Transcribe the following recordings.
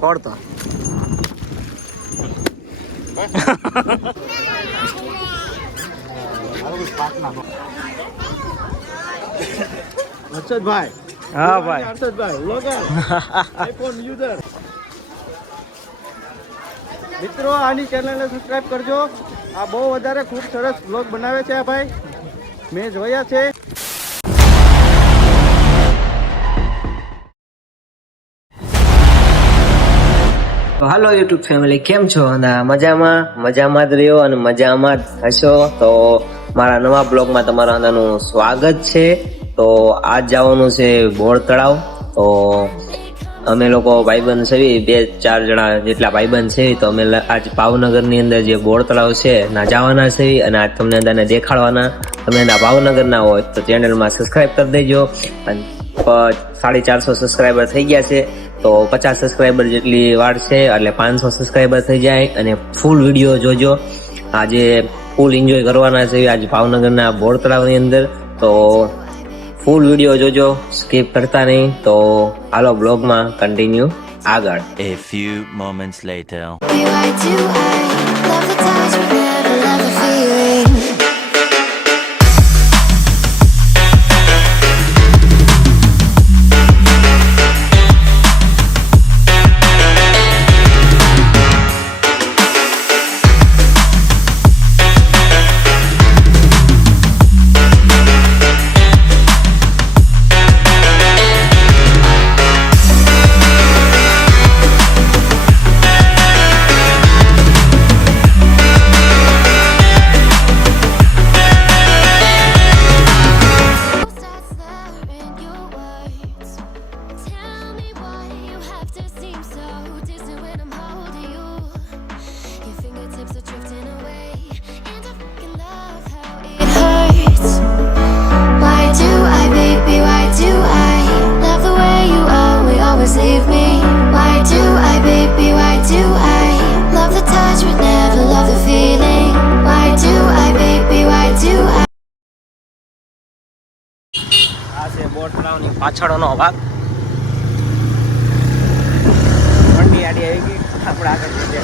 Code તો હર્ષદભાઈ હા ભાઈ હર્ષદભાઈ વ્લોગર આઈફોન યુઝર મિત્રો આની ચેનલને સબસ્ક્રાઇબ કરજો આ બહુ વધારે ખૂબ સરસ વ્લોગ બનાવે છે આ ભાઈ મેં જોયા છે તો હાલો યુટ્યુબ ફેમિલી કેમ છો અને મજામાં જ રહ્યો અને મજામાં જ હશો તો મારા નવા બ્લોગમાં તમારા અંદરનું સ્વાગત છે તો આજ જવાનું છે બોર તળાવ તો અમે લોકો ભાઈબંધ છે 2-4 જણા જેટલા ભાઈબંધ છે તો અમે આજ ભાવનગરની અંદર જે બોર તળાવ છે ના જવાના છે અને આજ તમને અંદરને દેખાડવાના તમે એના ભાવનગરના હોય તો ચેનલમાં સબસ્ક્રાઈબ કરી દેજો અને 450 સબસ્ક્રાઈબર થઈ ગયા છે તો 50 સબસ્ક્રાઈબર જેટલી વાર છે એટલે 500 સબસ્ક્રાઈબર થઈ જાય અને ફૂલ વિડીયો જોજો આજે ફૂલ એન્જોય કરવાના છે આજ ભાવનગરના બોર તળાવની અંદર તો ફૂલ વિડીયો જોજો સ્કીપ કરતા નહીં તો હાલો બ્લોગમાં કન્ટિન્યુ આગળ A few moments later. Leave me. Why do I, baby? Why do I love the touch but never love the feeling? Why do I, baby? Why do I? આ છે બોર તળાવની પાછળનો ભાગ મંડી આડી આવી ગઈ આપણે આગળ જઈએ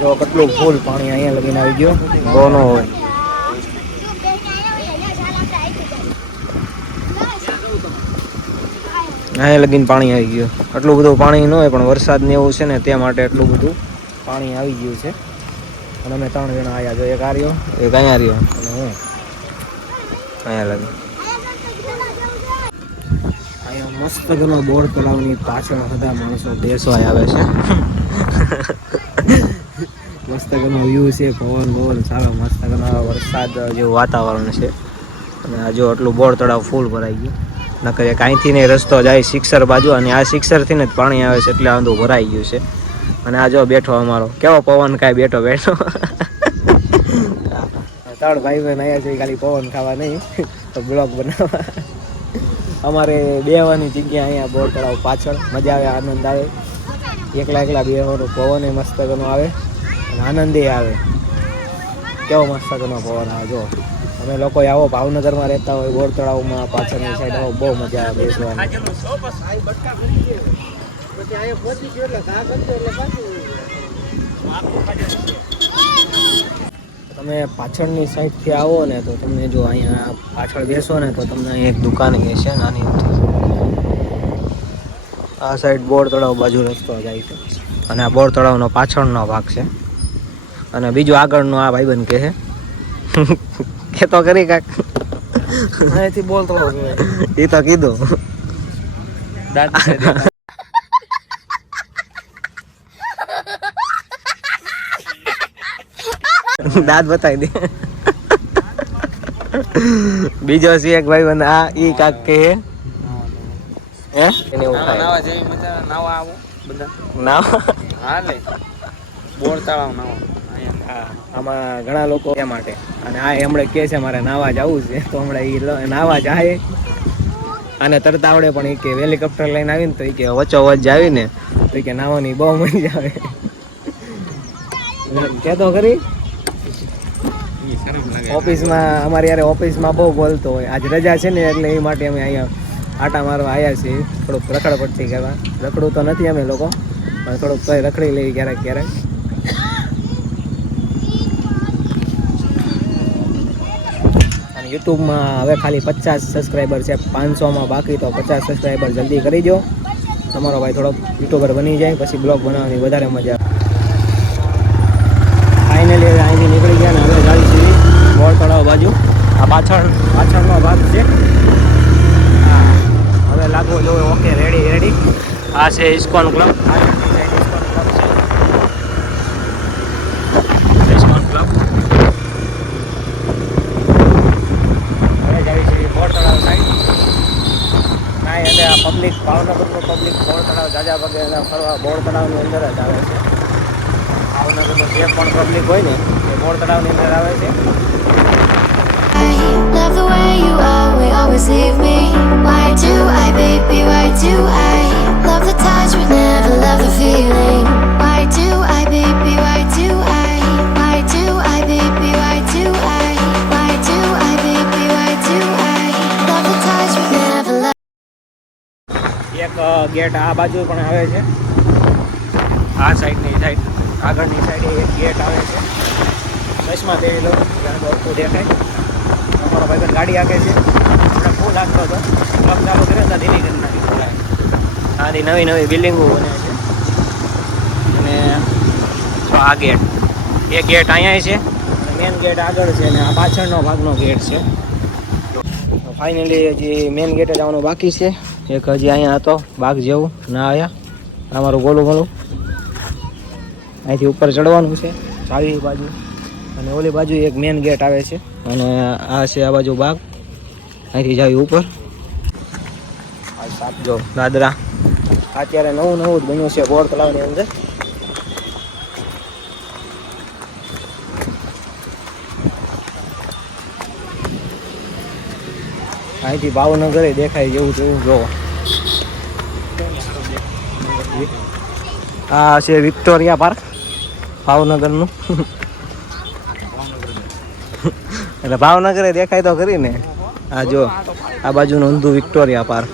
જો કેટલું ફૂલ પાણી અહીંયા લગીને આવી ગયો બહુ ન હોય અહીંયા લગીને પાણી આવી ગયું એટલું બધું પાણી ન હોય પણ વરસાદ ને એવું છે ને તે માટે એટલું બધું પાણી આવી ગયું છે અને અમે 3 જણા આવ્યા જો એક આ રહ્યો એક અહીંયા રહ્યો અને હું અહીંયા લગી મસ્ત ઘણો બોર તળાવની પાછળ બધા માણસો બેસવા આવે છે મસ્ત ઘણો વ્યૂ છે પવન સારો મસ્ત ઘણો વરસાદ જેવું વાતાવરણ છે અને આ જો આટલું બોર તળાવ ફૂલ ભરાઈ ગયું નકર એક અહીંથી ને રસ્તો જાય સિક્સર બાજુ અને આ સિક્સરથી ને જ પાણી આવે છે એટલે આંધું ભરાઈ ગયું છે અને આ જો બેઠો અમારો કેવો પવન કાંઈ બેઠો 3 ભાઈ બહેન આવ્યા છે ખાલી પવન ખાવા નહીં તો બ્લોગ બનાવવા અમારે બેહવાની જગ્યા અહીંયા બોર તળાવ પાછળ મજા આવે આનંદ આવે એકલા બેહવાનો પવન એ મસ્ત ઘણો આવે અને આનંદ આવે કેવો મસ્ત ઘણો પવન આવે જો અમે લોકો આવો ભાવનગરમાં રહેતા હોય બોર તળાવમાં પાછળની સાઈડ આવો બહુ મજા આવે બેસવાની તમે પાછળની સાઈડથી આવો ને તો તમને જો અહીંયા પાછળ બેસો ને તો તમને અહીં એક દુકાન છે નાની આ સાઈડ બોર તળાવ બાજુ રસ્તો જાય છે અને આ બોર તળાવનો પાછળનો ભાગ છે અને બીજું આગળનો આ ભાઈબંધ કહે છે કે તો કરી કાક અહીંથી બોર તળાવ એ તો કીધું દાંત બતાવી દે બીજો છે એક ભાઈ બંધ આ ઈ કાક કે હે એને ઉઠાય નાવા જેવી મજા નાવા આવો બધા નાવા હાલે બોર તળાવ નાવા અહીંયા આમાં ઘણા લોકો એ માટે અને આ હમણાં કહે છે મારે નાવા જવું છે તો હમણાં એ નાવા જાય અને તરત આવડે પણ એ કે હેલિકોપ્ટર લઈને આવીને તો એ કે વચ્ચો વચ્ચ આવીને તો કે નાવાની બહુ મજા આવે કહેતો ખરી ઓફિસમાં અમારે યાર ઓફિસમાં બહુ બોલતો હોય આજ રજા છે ને એટલે એ માટે અમે અહીંયા આટા મારવા આવ્યા છીએ થોડુંક રખડ પડતી કરવા રખડું તો નથી અમે લોકો પણ થોડુંક તોય રખડી લઈએ ક્યારેક ક્યારેક અને યુટ્યુબમાં હવે ખાલી 50 સબસ્ક્રાઈબર છે 500માં બાકી તો 50 સબસ્ક્રાઈબર જલ્દી કરી દો તમારો ભાઈ થોડોક યુટ્યુબર બની જાય પછી બ્લોગ બનાવવાની વધારે મજા ફાઇનલી અહીંથી નીકળી ગયા ને હવે ગાડી સીધી બોર તળાવ બાજુ આ પાછળનો ભાગ છે હા હવે લાગવો જોઈએ ઓકે રેડી આ છે ઇસ્કોન ક્લબ ઇસ્કોન ક્લબ હવે જાય છે બોર તળાવ સાઈડ ના એટલે આ પબ્લિક ભાવનગરનું પબ્લિક બોર તળાવ જાજા વગેરે ફરવા બોર તળાવની અંદર જ આવે છે ભાવનગરમાં જે પણ પબ્લિક હોય ને એ બોર તળાવની અંદર આવે છે I love the way you always leave me. Why do I, baby? Why do I love the touch but never love the feeling? Why do I, baby? Why do I? Why do I, baby? Why do I? Why do I, baby? Why do I love the touch but never love? એક gate આ બાજુ પણ આવે છે આ સાઈડની side આગળની સાઈડે એક ગેટ આવે છે ચશ્મા પહેરી લો ત્યારે બહુ દેખાય અમારો ભાઈ ગાડી આગે છે આપણે ફૂલ આગતો હતો ક્લબ ચાલુ કર્યો હતા ધીરી કરી નાખી ફૂલ આથી નવી બિલ્ડિંગો બને છે અને આ ગેટ એ ગેટ અહીંયા છે અને મેન ગેટ આગળ છે અને આ પાછળનો ભાગનો ગેટ છે ફાઇનલી હજી મેન ગેટે જવાનું બાકી છે એક હજી અહીંયા હતો બાગ જેવું ના આવ્યા અમારું ગોલું અહીંથી ઉપર ચડવાનું છે ચાવી બાજુ અને ઓલી બાજુ એક મેન ગેટ આવે છે અને આ છે આ બાજુ બાગ અહીંથી જાવી ઉપર આ સાપ જો દાદરા અત્યારે નવું જ બન્યું છે બોર તળાવની અંદર અહીંથી ભાવનગરે દેખાય જેવું તેવું જો આ છે વિક્ટોરિયા પાર્ક ભાવનગરનું એટલે ભાવનગરે દેખાય તો ખરી ને આ જો આ બાજુનું ઊંધું વિક્ટોરિયા પાર્ક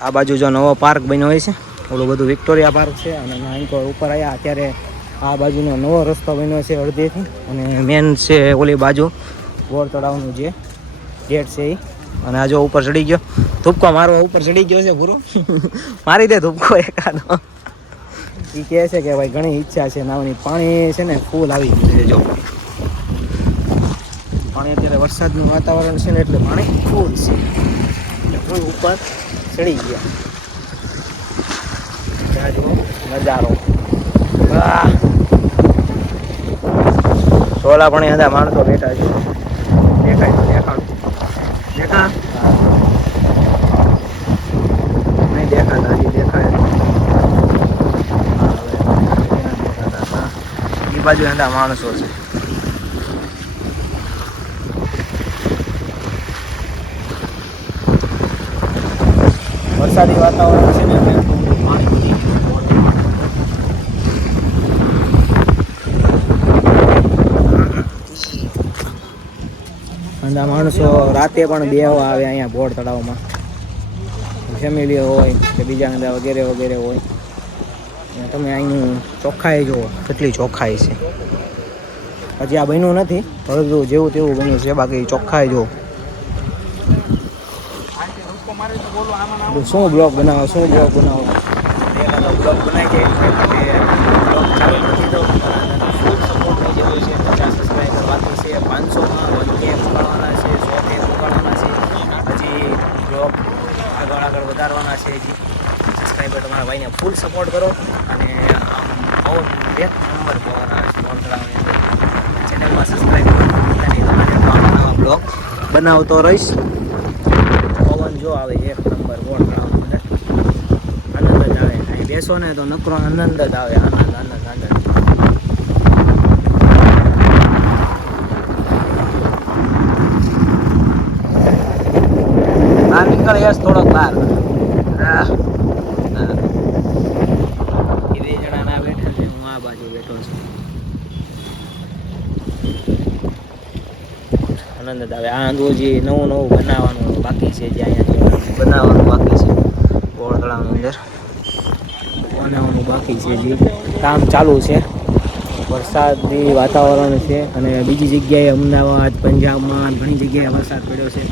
આ બાજુ જો નવો પાર્ક બન્યો હોય છે ઓલું બધું વિક્ટોરિયા પાર્ક છે અને અહીં તો ઉપર આવ્યા અત્યારે આ બાજુનો નવો રસ્તો બન્યો છે અડધેથી અને મેન છે ઓલી બાજુ બોર તળાવનું જે ગેટ છે એ અને આ જો ઉપર ચડી ગયો ધૂપકો મારવા ઉપર ચડી ગયો છે પૂરો મારી દે ધૂપકો એકાદો એ કહે છે કે ભાઈ ઘણી ઈચ્છા છે નાવાની પાણી છે ને ફૂલ આવી ગયું છે જો પાણી અત્યારે વરસાદનું વાતાવરણ છે ને એટલે પાણી ફૂલ છે એટલે ફૂલ ઉપર ચડી ગયા જો નજારો સોલા પણ બધા માણસો બેઠા છે દેખાય તો દેખાડું નહીં દેખાતા હજી દેખાય એ બાજુ બધા માણસો છે વરસાદી વાતાવરણ છે ને પાણી બધી અને માણસો રાતે પણ બેહવા આવે અહીંયા બોર તળાવમાં ફેમિલી હોય કે બીજા બધા વગેરે હોય અને તમે અહીંનું ચોખ્ખાઈ જુઓ કેટલી ચોખ્ખાઈ છે હજી આ બન્યું નથી પરંતુ જેવું તેવું બન્યું છે બાકી ચોખ્ખાઈ જુઓ શું બ્લોગ બનાવો બ્લોગ બનાવી બ્લોગ ચાલુ નથી તો ફૂલ સપોર્ટ થઈ ગયો છે 50 સબસ્ક્રાઈબર બાકી છે 500માં 1K ઉકાળવાના છે 100K ઉકાળવાના છે હજી બ્લોગ આગળ વધારવાના છે હજી સબસ્ક્રાઈબર તમારા ભાઈને ફૂલ સપોર્ટ કરો અને આમ બહુ 1 નંબર બોલવાના છે બોલ ચલાવવાની અંદર ચેનલ ચેનલમાં સબસ્ક્રાઈબ નવા બ્લોગ બનાવતો રહીશ. પવન જો આવે એક નંબર બોલ આનંદ જ આવે. અહીં બેસો ને તો નકરો આનંદ જ આવે. આનંદ આનંદ આનંદ. બહાર નીકળે થોડોક બહાર. એ બે જણા ના બેઠા છે, હું આ બાજુ બેઠો છું. આનંદ જ આવે. આ આંદોજી નવું નવું બનાવવાનું બાકી છે, જે અહીંયા બનાવવાનું બાકી છે ગોળતળાવની અંદર બનાવવાનું બાકી છે, જે કામ ચાલુ છે. વરસાદની વાતાવરણ છે અને બીજી જગ્યાએ અમદાવાદ પંજાબમાં ઘણી જગ્યાએ વરસાદ પડ્યો છે.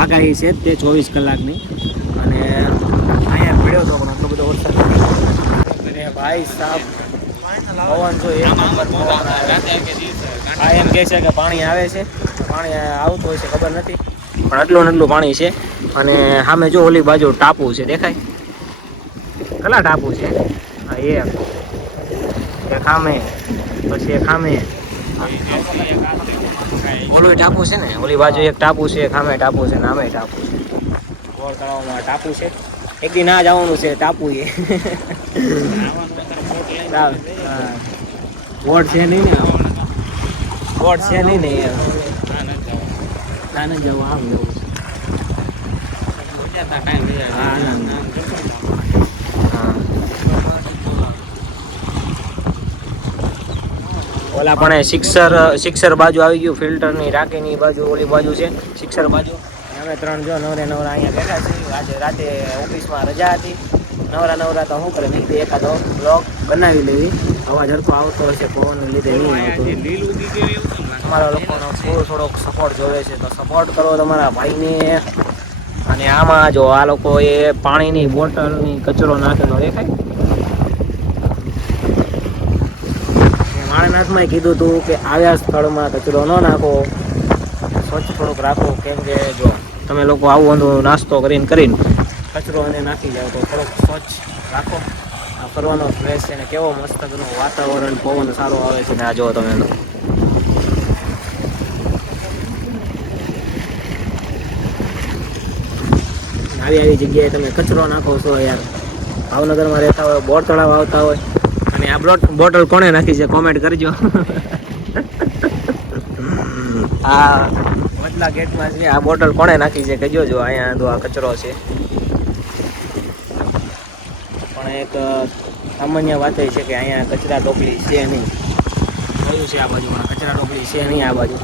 આગાહી છે તે 24 કલાકની અને અહીંયા પડ્યો હતો પણ આટલો બધો વરસાદ અને ભાઈ સાહેબ પવન જો એક નંબર પવન આવે. આ એમ કહે છે કે પાણી આવે છે, પાણી આવતું હોય છે ખબર નથી, પણ આટલું ને આટલું પાણી છે. અને સામે જો ઓલી બાજુ ટાપુ છે, દેખાય કેટલા ટાપુ છે. હા એક સામે, પછી એક સામે ઓલો ટાપુ છે ને, ઓલી બાજુ એક ટાપુ છે, એક સામે ટાપુ છે ને આમે ટાપુ છે. ગોળ તળાવમાં ટાપુ છે. એક દી ના જવાનું છે ટાપુ એ. બોટ છે નહીં ને, બોટ છે નહીં ને ના જવું આમ જવું ઓલા પણ શિક્ષર બાજુ આવી ગયું. ફિલ્ટરની ટાંકીની બાજુ ઓલી બાજુ છે શિક્ષર બાજુ. અમે ત્રણ જો નવરા અહીંયા બેઠા છીએ. આજે રાતે ઓફિસમાં રજા હતી. નવરા તો શું કરે, મેં કીધું એકાદો બ્લોગ બનાવી લેવી. અવાજ હરખો આવતો હશે, પવનને લીધે નહીં આવતો. તમારા લોકોનો થોડોક સપોર્ટ જોવે છે તો સપોર્ટ કરો તમારા ભાઈને. અને આમાં જો આ લોકોએ પાણીની બોટલની કચરો નાખેલો દેખાય. માળનાથમાં કીધું હતું કે આવ્યા સ્થળમાં કચરો ન નાખો, સ્વચ્છ થોડુંક રાખો. કેમ કે જો તમે લોકો આવું બધું નાસ્તો કરીને કચરો અને નાખી જાઓ તો થોડોક સ્વચ્છ રાખો. આ ફરવાનો ફ્રેશ છે ને કેવો મસ્ત વાતાવરણ, પવન સારો આવે છે ને આ જો તમે આવી જગ્યાએ તમે કચરો નાખો છો યાર. ભાવનગરમાં રહેતા હોય, બોર તળાવ આવતા હોય અને આ બોટલ કોણે નાખી છે કોમેન્ટ કરજો. આ વડલા ગેટમાં છે, આ બોટલ કોણે નાખી છે કહેજો. જો અહીંયા આ કચરો છે. પણ એક સામાન્ય વાત એ છે કે અહીંયા કચરા ટોપલી છે નહીં. જોયું છે આ બાજુ કચરા ટોપલી છે નહીં. આ બાજુ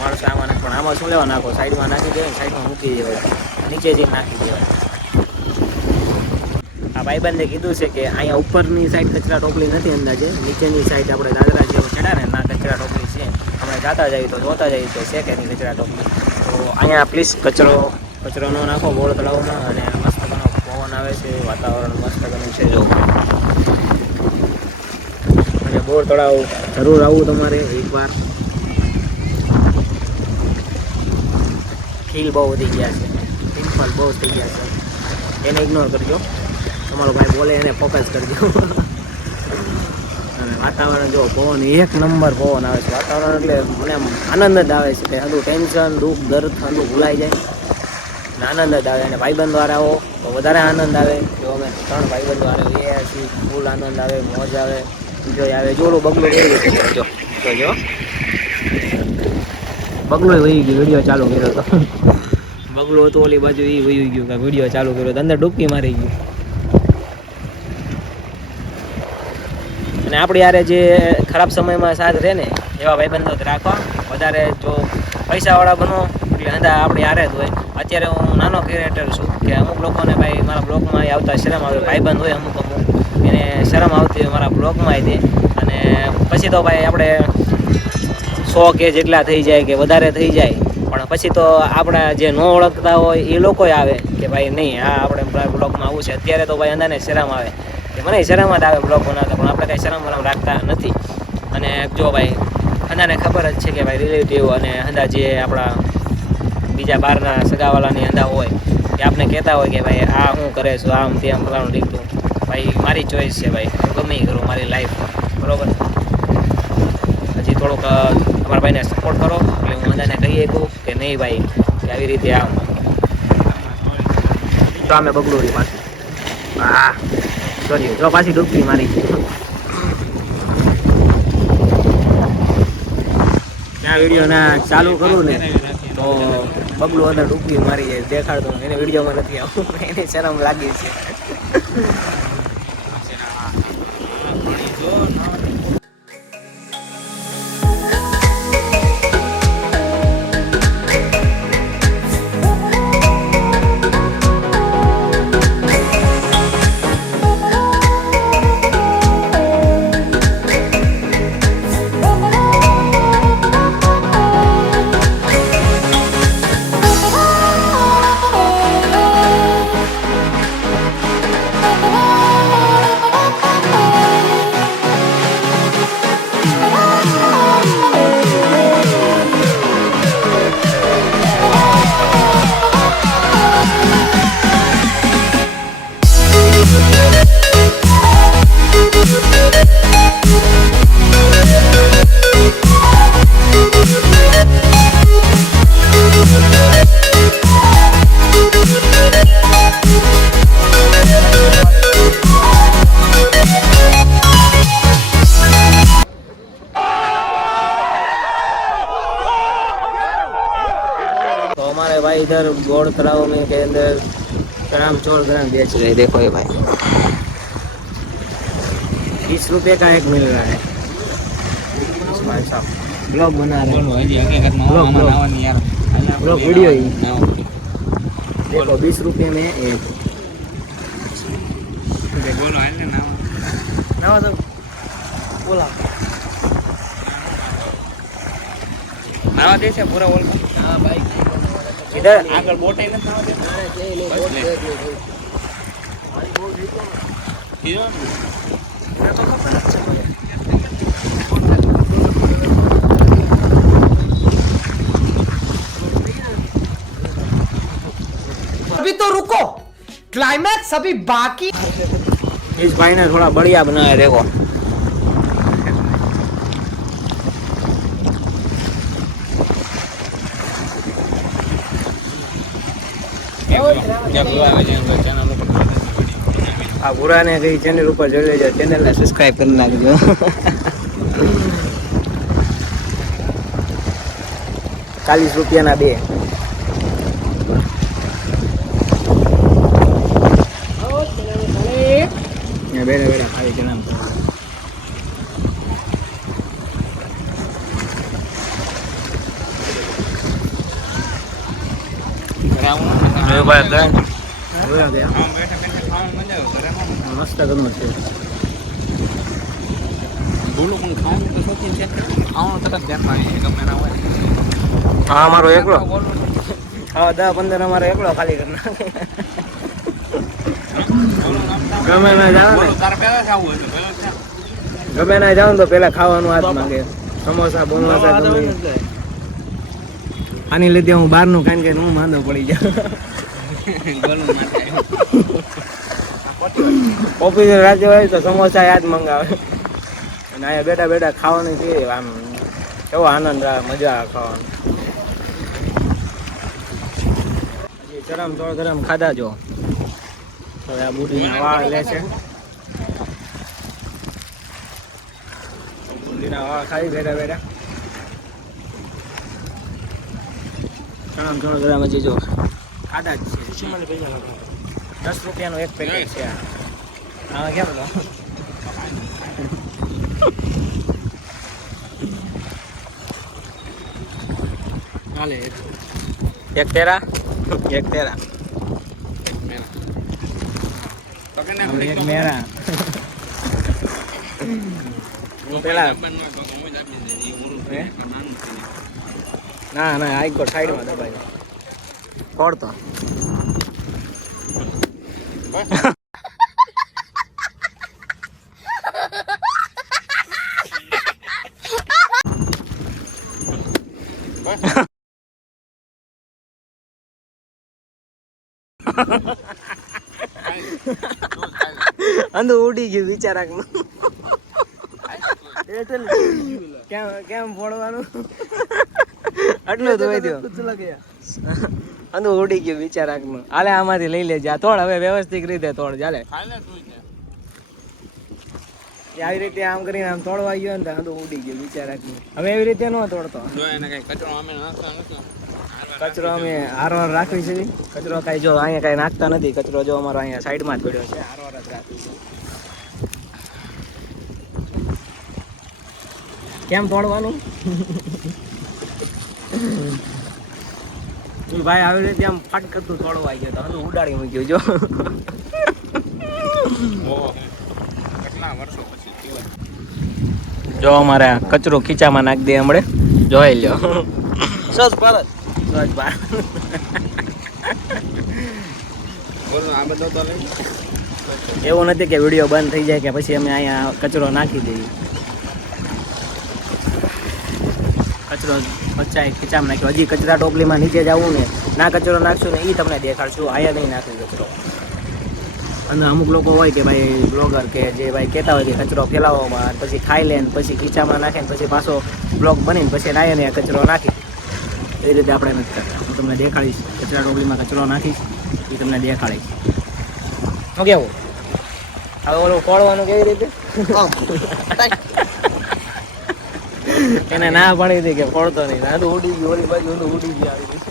માણસો આમાં નાખે, પણ આમાં શું લેવા નાખો, સાઈડમાં નાખી દેવાય, સાઈડમાં મૂકી દેવાય, નીચે જઈને નાખી દેવાય. આ ભાઈબંધે કીધું છે કે અહીંયા ઉપરની સાઈડ કચરા ટોપલી નથી અંદાજે, નીચેની સાઈડ આપણે દાદરા જેવું ચડ્યા ને ના કચરા ટોપલી છે. અમે જાતા જઈએ તો જોતા જઈએ તો છે કે નહીં કચરા ટોપલી. તો અહીંયા પ્લીઝ કચરો ન નાખો ગોળ તળાવમાં. અને મસ્ત ઘણો પવન આવે છે, વાતાવરણ મસ્ત ઘણું છે. જો અને ગોળ તળાવ જરૂર આવવું તમારે એકવાર. ખીલ બહુ વધી ગયા છે, પિમ્પલ બહુ થઈ ગયા છે, એને ઇગ્નોર કરજો. તમારો ભાઈ બોલે એને ફોકસ કરજો. અને વાતાવરણ જો પવન એક નંબર પવન આવે છે. વાતાવરણ એટલે મને આનંદ જ આવે છે કે બધું ટેન્શન દુઃખ દર્દ બધું ભૂલાઈ જાય ને આનંદ જ આવે. અને ભાઈબંધ દ્વારા આવો તો વધારે આનંદ આવે. જો અમે 3 ભાઈબંધ દ્વારા એ છીએ, ફૂલ આનંદ આવે, મોજ આવે, એન્જોય આવે. જો બગલું વહી ગયું, જો બગલું વહી ગયું. વિડીયો ચાલુ કર્યો તો બગલું હતું ઓલી બાજુ, એ વહી ગયું કે વિડીયો ચાલુ કર્યો તો અંદર ડૂબકી મારી ગયું. અને આપણી યારે જે ખરાબ સમયમાં સાથ રહે ને એવા ભાઈબંધો જ રાખવા. વધારે જો પૈસાવાળા બનો એટલે અંદા આપણી યારે જ હોય. અત્યારે હું નાનો ક્રિએટર છું કે અમુક લોકોને ભાઈ મારા બ્લોગમાં આવતા શરમ આવે. ભાઈબંધ હોય અમુક એને શરમ આવતી હોય મારા બ્લોગમાં આવી દે. અને પછી તો ભાઈ આપણે 100 કે જેટલા થઈ જાય કે વધારે થઈ જાય, પણ પછી તો આપણા જે ન ઓળખતા હોય એ લોકો આવે કે ભાઈ નહીં આ આપણે બ્લોગમાં આવું છે. અત્યારે તો ભાઈ અંદાને શરમ આવે કે મને શરમ જ આવે બ્લોગ બનાવતા, પણ આપણે કાંઈ શરમ રાખતા નથી. અને જો ભાઈ અંદાને ખબર જ છે કે ભાઈ રિલેટિવ અને અંદા જે આપણા બીજા બહારના સગાવાલાની અંદા હોય એ આપણે કહેતા હોય કે ભાઈ આ હું કરે છું આમ તેમ ફલાણું લીધું. ભાઈ મારી ચોઈસ છે ભાઈ, હું ગમે એ કરું મારી લાઈફ બરોબર. હજી થોડો થોડોક તમારા ભાઈને સપોર્ટ કરો એટલે હું બધાને કહીએ કહું કે નહીં ભાઈ કે આવી રીતે આમ તો અમે બગડોરી પાછી હા સોરી જો પાછી ડૂબકી મારી ત્યાં વિડીયો ના ચાલુ કરું ને તો બગલું અંદર ડૂબકી મારી જાય દેખાડતો એને વિડીયોમાં નથી આવતું એને શરમ લાગી છે तो हमारे भाई इधर गोड़ तलाव में के अंदर ग्राम चोर ग्राम बेच रहे देखो ये भाई 20 रुपए का एक मिल रहा है भाई साहब ब्लॉग बना रहे हैं ब्लॉग वीडियो ही देखो 20 रुपए में एक बोला नावा दे से पूरा बोल हां भाई इधर आकर बोट है ना नावा दे अभी तो रुको क्लाइमैक्स अभी बाकी इस भाई ने थोड़ा बढ़िया बनाया देखो આ ભૂરા ને કઈ ચેનલ ઉપર જોઈ લેજો ચેનલ ને સબસ્ક્રાઇબ કરી નાખજો 40 રૂપિયાના બે બેડા બેડા ખાલી જણામ મસ્ત ગમે છે હા અમારો એકલો હા 10-15 અમારો એકલો ખાલી કરી નાખે ગમે ના જાવ ને ગમે ના જાવ તો પેલા ખાવાનું હાથ માંગે સમોસા બોનવાસા ગમે આની લીધે હું બહારનું ખાઈને કે હું માંદો પડી જાઉં ઓફિસ રાજ્ય હોય તો સમોસા યાદ મંગાવે અને અહીંયા બેઠા બેઠા ખાવાનું છે આમ કેવો આનંદ આવે મજા આવે ખાવાનું ગરમ થોડા ગરમ ખાધા જો હવે આ બુઢીના વાળ લે છે બુઢીના વાળ ખાઈ બેઠા બેઠા ગરમ થોડા ગરમ હજી જો ખાધા જ છે 10 રૂપિયાનું એક પેકેટ છે આ કેમ લો હાલે એક તેરા એક મેરા પેલા ના ના આઈ ગો સાઈડમાં દબાઈ પડતો અંદુ ઉડી ગયું બિચારા કેમ ફોડવાનું આટલું ધોઈ દો અંદુ ઉડી ગયું બિચારાકનું. હાલે આમાંથી લઈ લેજે આ તોડ હવે વ્યવસ્થિત રીતે તોડ ચાલે. આવી રીતે આમ કરીને આમ તોડવા ગયો ને તો ઉડી ગયું બિચારાકનું. હવે એવી રીતે ન તોડતો. કચરો અમે હારવાર રાખવી છે. કચરો કઈ જો અહીંયા કઈ નાખતા નથી. કચરો જો અમારો અહીંયા સાઈડમાં જ પડ્યો છે. હારવાર જ રાખવી છે. કેમ તોડવાનું ભાઈ આવી રીતે આમ ફાટ કરતું તોડવા ગયો તો ઉડાડી મૂક્યું જો. જો અમારે કચરો ખીચામાં નાખી દે હમણે જોઈ લ્યો. સ્વચ્છ ભારત સ્વચ્છ ભારત. એવું નથી કે વિડીયો બંધ થઈ જાય કે પછી અમે અહીંયા કચરો નાખી દઈએ. કચરો બચ્ચા ખીચામાં નાખ્યો. હજી કચરા ટોપલીમાં નીચે જવું ને ના કચરો નાખશું ને એ તમને દેખાડશું. આયા નહીં નાખ્યું કચરો. અને અમુક લોકો હોય કે ભાઈ બ્લોગર કે જે ભાઈ કહેતા હોય કે કચરો ફેલાવવામાં પછી ખાઈ લે ને પછી ખીચામાં નાખે ને પછી પાછો બ્લોગ બનીને પછી લાવીએ ને કચરો નાખી. એ રીતે આપણે નથી કરતા. હું તમને દેખાડીશ કચરા ટોપલીમાં કચરો નાખીશ એ તમને દેખાડીશ. શું કેવું હવે ઓલું ખોળવાનું કેવી રીતે એને ના પાડી હતી કે ફોડતો નહીં. ના તો ઉડી ગયું ઓલી બાજુ ઉડી ગયું. આવી રીતે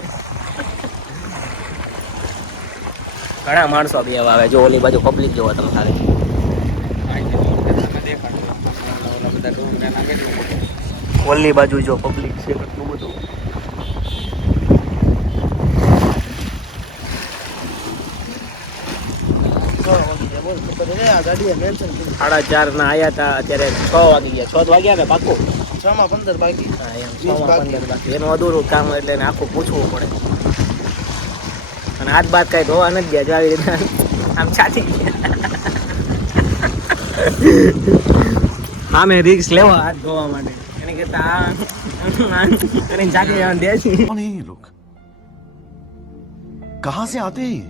ઘણા માણસો બી હવે આવે. જો ઓલી બાજુ પબ્લિક જોવો તમે ખાલી. ઓલી બાજુ જો પબ્લિક છે કેટલું બધું. 4:30 ના આયા હતા. અત્યારે 6 વાગી ગયા. 6 વાગ્યા ને પાકું 6:15 બાકી. હા એમ 6:15 બાકી. એનું અધૂરું કામ એટલે એને આખું પૂછવું પડે. અને હાથ બાદ કઈ ધોવા નથી ગયા. જો આવી રીતે આમ છાતી ગયા. મેં રિક્સ લેવા હાથ ધોવા માટે. એને કહેતા એને ચાકી જવાનું દે છે. कौन है ये लोग कहां से आते हैं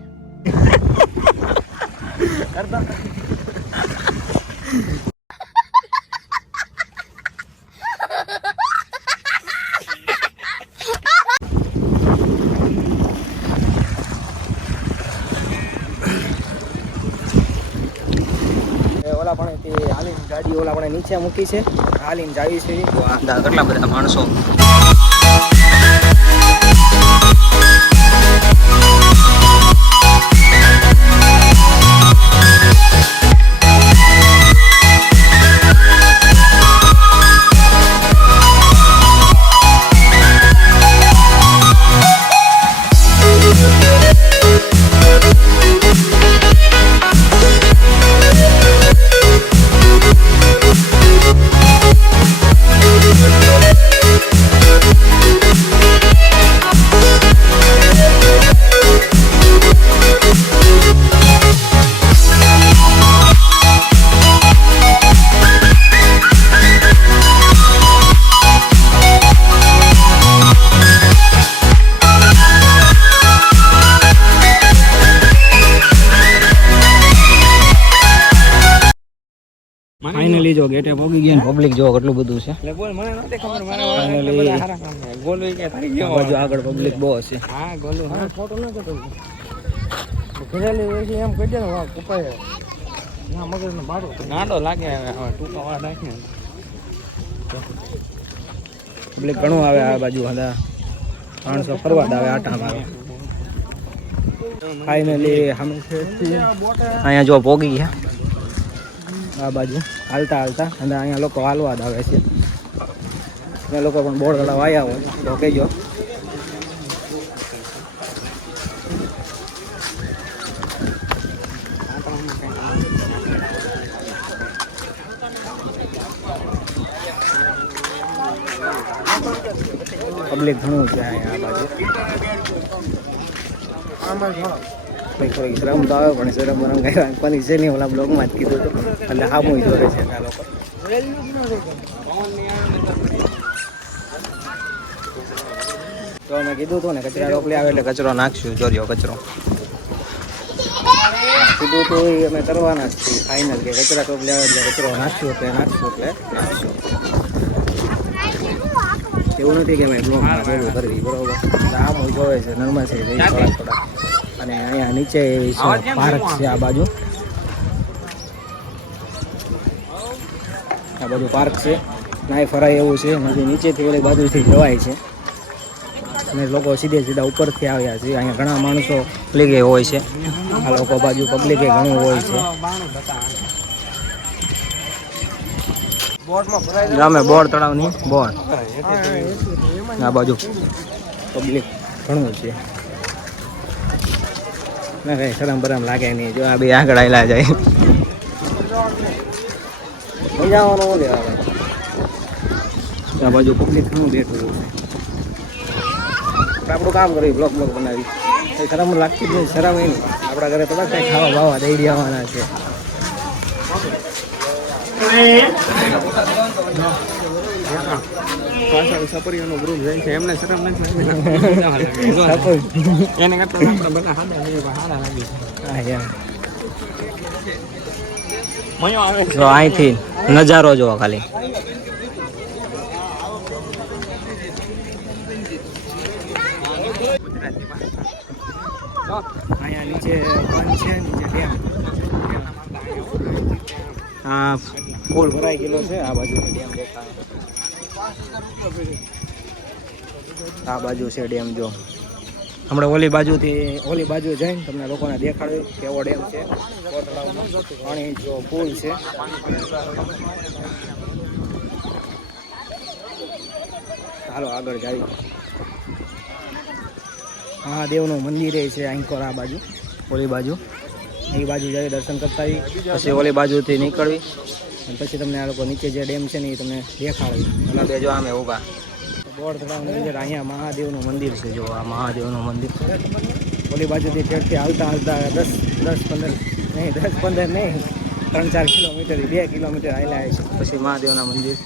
કરતા ઓલા પણ તે હાલીને ગાડી ઓલા પણ નીચે મૂકી છે. હાલીને જાવી છે. કેટલા બધા માણસો. ફાઇનલી જો ગેટે પહોંચી ગયા. પબ્લિક જો કેટલું બધું છે. બાજુ આગળ પબ્લિક બહુ હશે. ફોટો ના કરતો એમ કહી દે ને વાહ કપાય ના મગજ નો બાડો નાડો લાગે. ટૂંકા વાળ નાખે પબ્લિક ઘણું આવે આ બાજુ. હતા માણસો ફરવા આવે આટા મારે. ફાઇનલી અહીંયા જો પહોંચી ગયા. આ બાજુ હાલતા હાલતા અને અહીંયા લોકો હાલવા જ આવે છે. એ લોકો પણ બોર્ડ વાળા આવ્યા હોય તો કહેજો. પબ્લિક ઘણું છે અહીંયા આ બાજુ. થોડી શ્રમ તો આવે પણ શ્રમ રંગાઈ છે નહીં. ઓલા બ્લોગમાં જ કીધું હતું એટલે હામું જોડે છે આ લોકો. તો મેં કીધું હતું ને કચરા રોકલી આવે એટલે કચરો નાખશું. જોર્યો કચરો સીધું તો એ અમે કરવાના જ છીએ ફાઇનલ કે કચરા ટોપ લેવા એટલે કચરો નાખ્યો એટલે નાખશું. એવું નથી કે મેં બ્લોગમાં ભેગું કરવી બરોબર. આમ જોવે છે નર્મદ છે થોડા અને અહીંયા નીચે એવી છે પાર્ક છે આ બાજુ પાર્ક છે નાય ફરાય એવું છે. નદી નીચેથી ઓલી બાજુથી જવાય છે અને લોકો સીધા ઉપરથી આવ્યા છે. અહીંયા ઘણા માણસો પબ્લિકે હોય છે. આ લોકો બાજુ પબ્લિકે ઘણું હોય છે. ગામે બોર તળાવની બોર આ બાજુ પબ્લિક ઘણું છે. ના કઈ શરમ બરમ લાગે નહીં. જો આ બે આગળ આવેલા જાય મજાવાનું બોલે આ બાજુ પબ્લિક ઘણું બેઠું છે. આપણું કામ કરીએ બ્લોગ બનાવી કઈ શરમ લાગતી જ નહીં. શરમ એ નહીં. આપણા ઘરે થોડા કઈ ખાવા બાવા દઈ આવવાના છે. સપરીઓનો ગ્રુપ જાય છે એમને શરમ નથી એને કરતા બધા જો અહીંથી નજારો જોવો ખાલી. અહીંયા નીચે બંધ છે નીચે ડેમ. હા ફૂલ ભરાઈ ગયેલો છે. આ બાજુ ડેમ દેખાય. આ બાજુ છે ડેમ. જો હમણાં ઓલી બાજુ જઈને તમને લોકોને દેખાડ્યું કેવો ડેમ છે. પાણી જો ફૂલ છે. ચાલો આગળ જાય. મહાદેવનું મંદિર છે આંકોર. આ બાજુ ઓલી બાજુ એ બાજુ જઈ દર્શન કરતા આવી પછી ઓલી બાજુથી નીકળવી અને પછી તમને આ લોકો નીચે જે ડેમ છે ને એ તમને દેખાડવી. અને બે જો આમે ઊભા બોર્ડ તળાવની અંદર અહીંયા મહાદેવનું મંદિર છે. જો આ મહાદેવનું મંદિર ઓલી બાજુથી ઠેઠથી હાલતા 10-15 નહીં 3-4 કિલોમીટર 2 કિલોમીટર હાલ્યા છે પછી મહાદેવના મંદિર.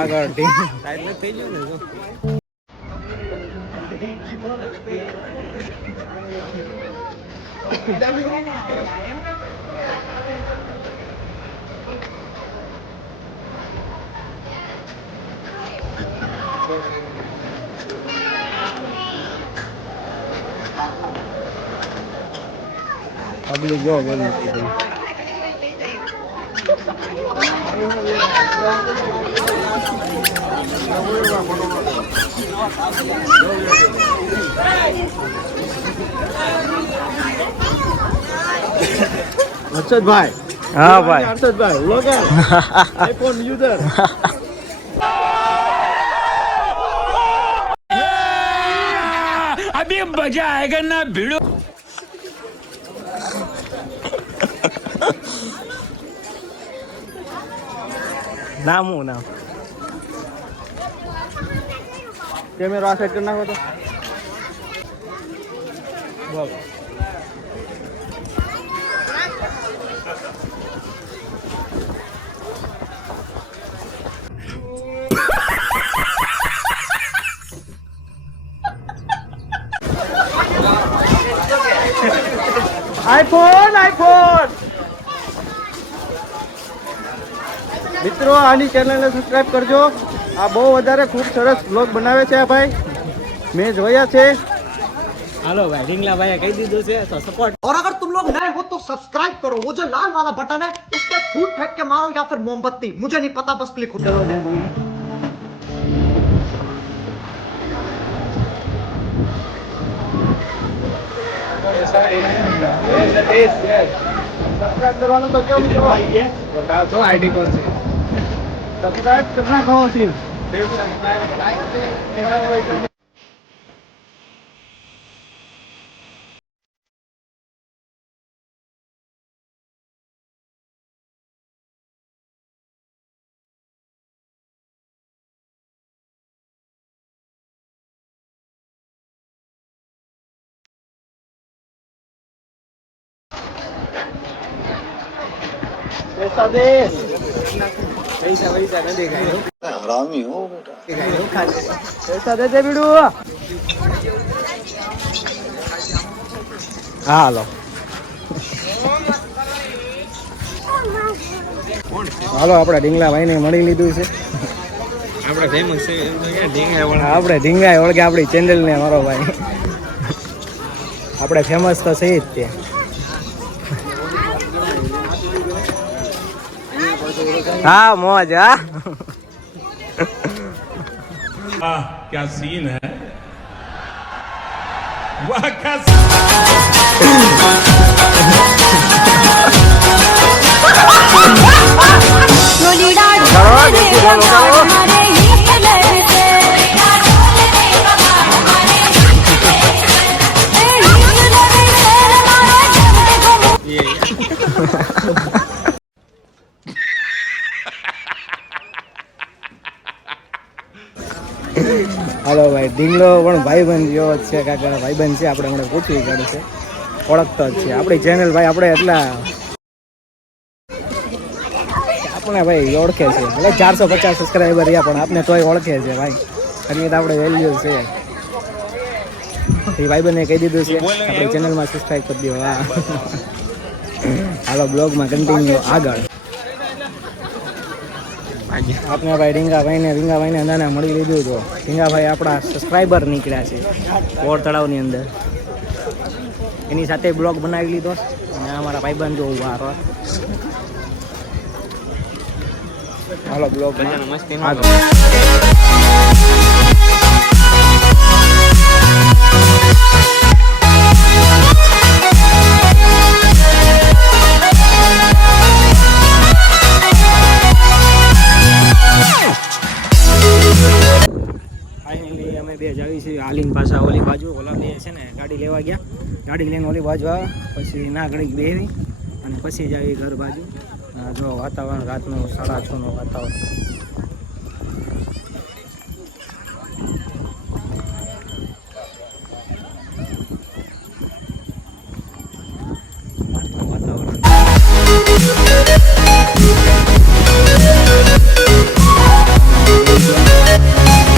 આગળ થઈ ગયું ને પબ્લિક જો બોલી હર્ષદભાઈ. હા ભાઈ હર્ષદભાઈ વ્લોગર આઈફોન યુઝર. अभी मजा आएगा ना भिड़ो. નામ હું નામ કેમેરો આ સાઈડ કરી નાખો તો બોલો. આઈફોન મિત્રો આની ચેનલને સબસ્ક્રાઇબ કરજો. આ બહુ વધારે ખૂબ સરસ બ્લોગ બનાવે છે આ ભાઈ, મેં જોયા છે. હાલો ભાઈ ઢીંગલા ભાઈએ કહી દીધું છે તો સપોર્ટ. और अगर तुम लोग नए हो तो सब्सक्राइब करो, वो जो लाल वाला बटन है उस पर फूट फेंक के मारो या फिर मोमबत्ती, मुझे नहीं पता, बस क्लिक हो जाओ. સબસ્ક્રાઇબ કરવાનું તો કેવું છે બતાવો તો આઈડી કોણ છે. સબસ્ક્રાઇબ કરના કહો સિર્ફ पैसा दे. पैसा न देखायो, हरामी हो बेटा. पैसा दे दे बीडू. હાલો હાલો આપણે ઢીંગલા ભાઈને મળી લીધું છે. આપણે ફેમસ છે આપણે ઢીંગા ઓળખે આપણી ચેનલ ને મારો ભાઈ. આપણે ફેમસ તો છે જ તે. हाँ मौज. हाँ क्या सीन है वाह क्या હાલો ભાઈ ઢીંગલો પણ ભાઈબંધ જેવો જ છે. કાકા ભાઈબંધ છે, આપણે હમણાં પૂછવી પડે છે. ઓળખતો જ છે આપણી ચેનલ ભાઈ. આપણે એટલા આપણે ભાઈ ઓળખે છે. એટલે 450 સબસ્ક્રાઈબર રહ્યા પણ આપણે તોય ઓળખે છે ભાઈ. એટલે તો આપણે વેલ્યુ છે. એ ભાઈબંધને કહી દીધું છે આપણી ચેનલમાં સબસ્ક્રાઈબ કરી દો. હા હાલો બ્લોગમાં કન્ટિન્યુ આગળ. આપણે ભાઈ રીંગાભાઈને નાના મળી લીધું તો રીંગાભાઈ આપણા સબસ્ક્રાઈબર નીકળ્યા છે ઓર તળાવની અંદર. એની સાથે બ્લોગ બનાવી લીધો અને અમારા ભાઈબંધ જો ઉભા રહો. હાલો બ્લોગ આગળ. ફાઇનલી અમે બે જ આવી છીએ હાલીન પાછા ઓલી બાજુ. ઓલા બે છે ને ગાડી લેવા ગયા, ગાડી લઈને ઓલી બાજુ આવે, પછી ના ઘડીક બેહી અને પછી જ આવી ઘર બાજુ. જો વાતાવરણ રાતનું 6:30 નું વાતાવરણ.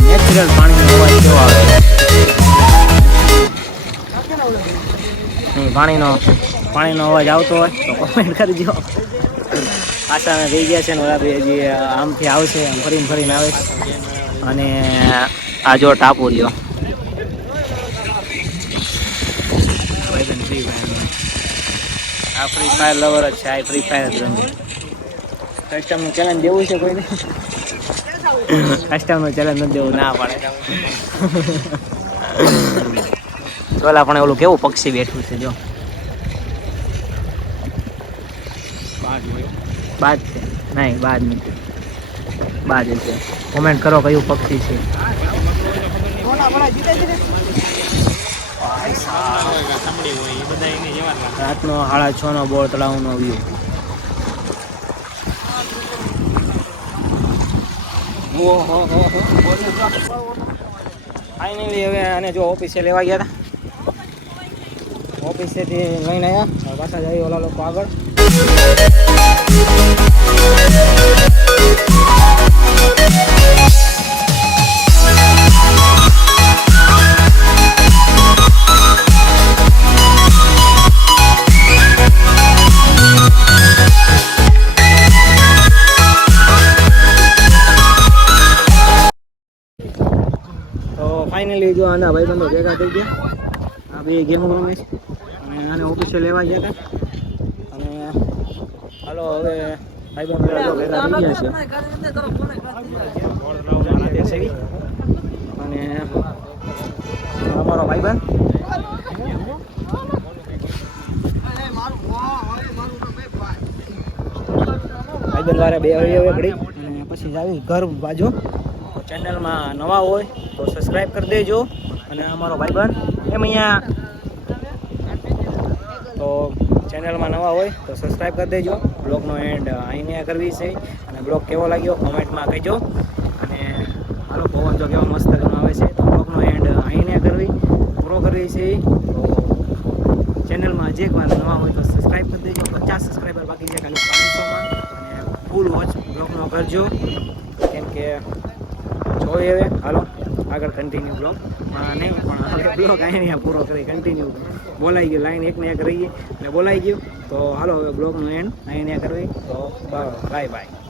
નેચરલ પાણીનો અવાજ કેવો આવે. પાણીનો અવાજ આવતો હોય તો કોમેન્ટ કરજો. પાછા રહી ગયા છે ને ઓલા બે હજી આમથી આવશે, આમ ફરીને આવે છે. અને આ જો ટાપુ લ્યો આ ફ્રી ફાયર લવર જ છે. આ ફ્રી ફાયર જ રમે. કસ્ટમનું ચેલેન્જ દેવું છે કોઈને? કસ્ટમનું ચેલેન્જ નથી દેવું, ના પાડે. ઓલા પણ ઓલું કેવું પક્ષી બેઠું છે જો. બાજ છે નહીં, બાજ નથી, બાજ છે. કોમેન્ટ કરો કયું પક્ષી છે. રાતનો 6:30 નો બોર તળાવનો વ્યૂ. ફાઇનલી હવે આને જો ઓફિસે લેવા ગયા હતા, ઓફિસેથી લઈને આવ્યા, પાછા જઈએ ઓલા લોકો આગળ. ફાઇનલી જો આના ભાઈબંધો ભેગા થઈ ગયા, આ બે ગેમ રમે છે અને આને ઓફિસે લેવા ગયા હતા. અને હાલો હવે ભાઈબંધો ભેગા થઈ ગયા છે અને અમારો ભાઈબંધ વાળા બે હવે ઘડી અને પછી જાવી ઘર બાજુ. ચેનલમાં નવા હોય તો સબસ્ક્રાઈબ કરી દેજો. અને અમારો ભાઈબંધ એમ અહીંયા તો ચેનલમાં નવા હોય તો સબસ્ક્રાઈબ કરી દેજો. બ્લોગનો એન્ડ અહીંયા કરવી છે અને બ્લોગ કેવો લાગ્યો કોમેન્ટમાં કહેજો. અને મારો પવન જો કેવો મસ્ત આવે છે તો બ્લોગનો એન્ડ અહીંયા પૂરો કરવી છે. તો ચેનલમાં હજી એકવાર નવા હોય તો સબસ્ક્રાઈબ કરી દેજો. 50 સબસ્ક્રાઈબર બાકી છે ખાલી 500માં. અને ફૂલ વોચ બ્લોગનો કરજો કેમ કે જોઈએ હવે હાલો આગળ કન્ટિન્યુ બ્લોગ નહીં પણ હવે બ્લોગ અહીંયા પૂરો કરી કન્ટિન્યુ બોલાઈ ગયું, લાઈન એકને એક રહી ગઈ એટલે બોલાઈ ગયું. તો હાલો હવે બ્લોગનો એન્ડ અહીંયા કરવી. તો બાય બાય.